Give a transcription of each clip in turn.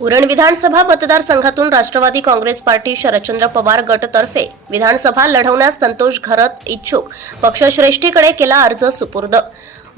उरण विधानसभा मतदारसंघातून राष्ट्रवादी काँग्रेस पार्टी शरदचंद्र पवार गटतर्फे विधानसभा लढवण्यास संतोष घरत इच्छुक पक्षश्रेष्ठीकडे केला अर्ज सुपूर्द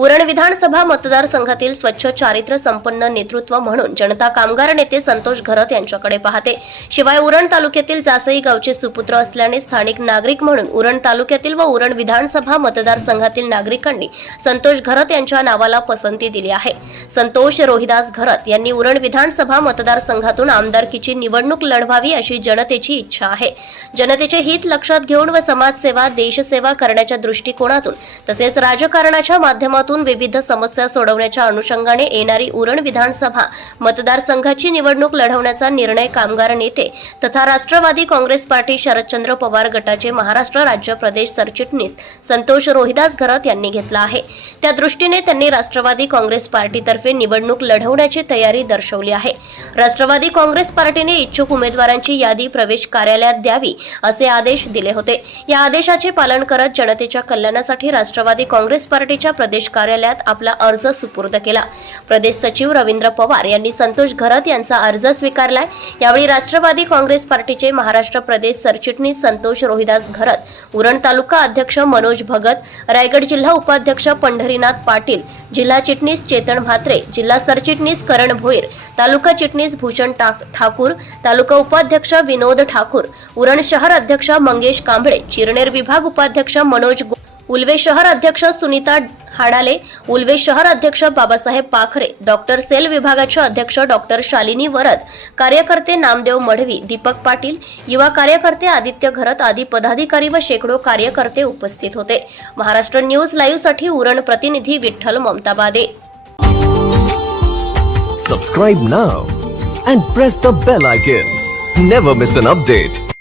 उरण विधानसभा मतदारसंघातील स्वच्छ चारित्र्य संपन्न नेतृत्व म्हणून जनता कामगार नेते संतोष घरत यांच्याकडे पाहते. शिवाय उरण तालुक्यातील जासई गावचे सुपुत्र असल्याने स्थानिक नागरिक म्हणून उरण तालुक्यातील व उरण विधानसभा मतदारसंघातील नागरिकांनी संतोष घरत यांच्या नावाला पसंती दिली आहे. संतोष रोहिदास घरत यांनी उरण विधानसभा मतदारसंघातून आमदारकीची निवडणूक लढवावी अशी जनतेची इच्छा आहे. जनतेचे हित लक्षात घेऊन व समाजसेवा देशसेवा करण्याच्या दृष्टिकोनातून तसेच राजकारणाच्या माध्यमातून विविध समस्या सोडवण्याच्या अनुषंगाने येणारी उरण विधानसभा मतदारसंघाची निवडणूक लढवण्याचा निर्णय कामगार नेते तथा राष्ट्रवादी काँग्रेस पार्टी शरदचंद्र पवार गटाचे महाराष्ट्र राज्य प्रदेश सरचिटणीस संतोष रोहिदास घरत यांनी घेतला आहे. त्या दृष्टीने त्यांनी राष्ट्रवादी काँग्रेस पार्टीतर्फे निवडणूक लढवण्याची तयारी दर्शवली आहे. राष्ट्रवादी काँग्रेस पार्टीने इच्छुक उमेदवारांची यादी प्रवेश कार्यालयात द्यावी असे आदेश दिले होते. या आदेशाचे पालन करत जनतेच्या कल्याणासाठी राष्ट्रवादी काँग्रेस पार्टीच्या प्रदेश कार्यालयात आपला अर्ज सुपूर्द केला. प्रदेश सचिव रवींद्र पवार यांनी संतोष घरत यांचा अर्ज स्वीकारलाय. यावेळी राष्ट्रवादी काँग्रेस पार्टीचे महाराष्ट्र प्रदेश सरचिटणीस संतोष रोहिदास घरत उरण तालुका अध्यक्ष मनोज भगत रायगड जिल्हा उपाध्यक्ष पंढरीनाथ पाटील जिल्हा चिटणीस चेतन म्हात्रे जिल्हा सरचिटणीस करण भोईर तालुका चिटणीस भूषण ठाकूर तालुका उपाध्यक्ष विनोद ठाकूर उरण शहर अध्यक्ष मंगेश कांबळे चिरनेर विभाग उपाध्यक्ष मनोज गो- उल्वे शहर अध्यक्ष सुनीता हाडाले उल्वे शहर अध्यक्ष बाबासाहेब पाखरे डॉक्टर सेल विभागाचे अध्यक्ष डॉक्टर शालिनी वरद कार्यकर्ते नामदेव मढवी दीपक पाटील युवा कार्यकर्ते आदित्य घरत आदी पदाधिकारी व शेकडो कार्यकर्ते उपस्थित होते. महाराष्ट्र न्यूज लाईव्हसाठी उरण प्रतिनिधी Vitthal Mamtabade. Subscribe now and press the bell icon never miss an update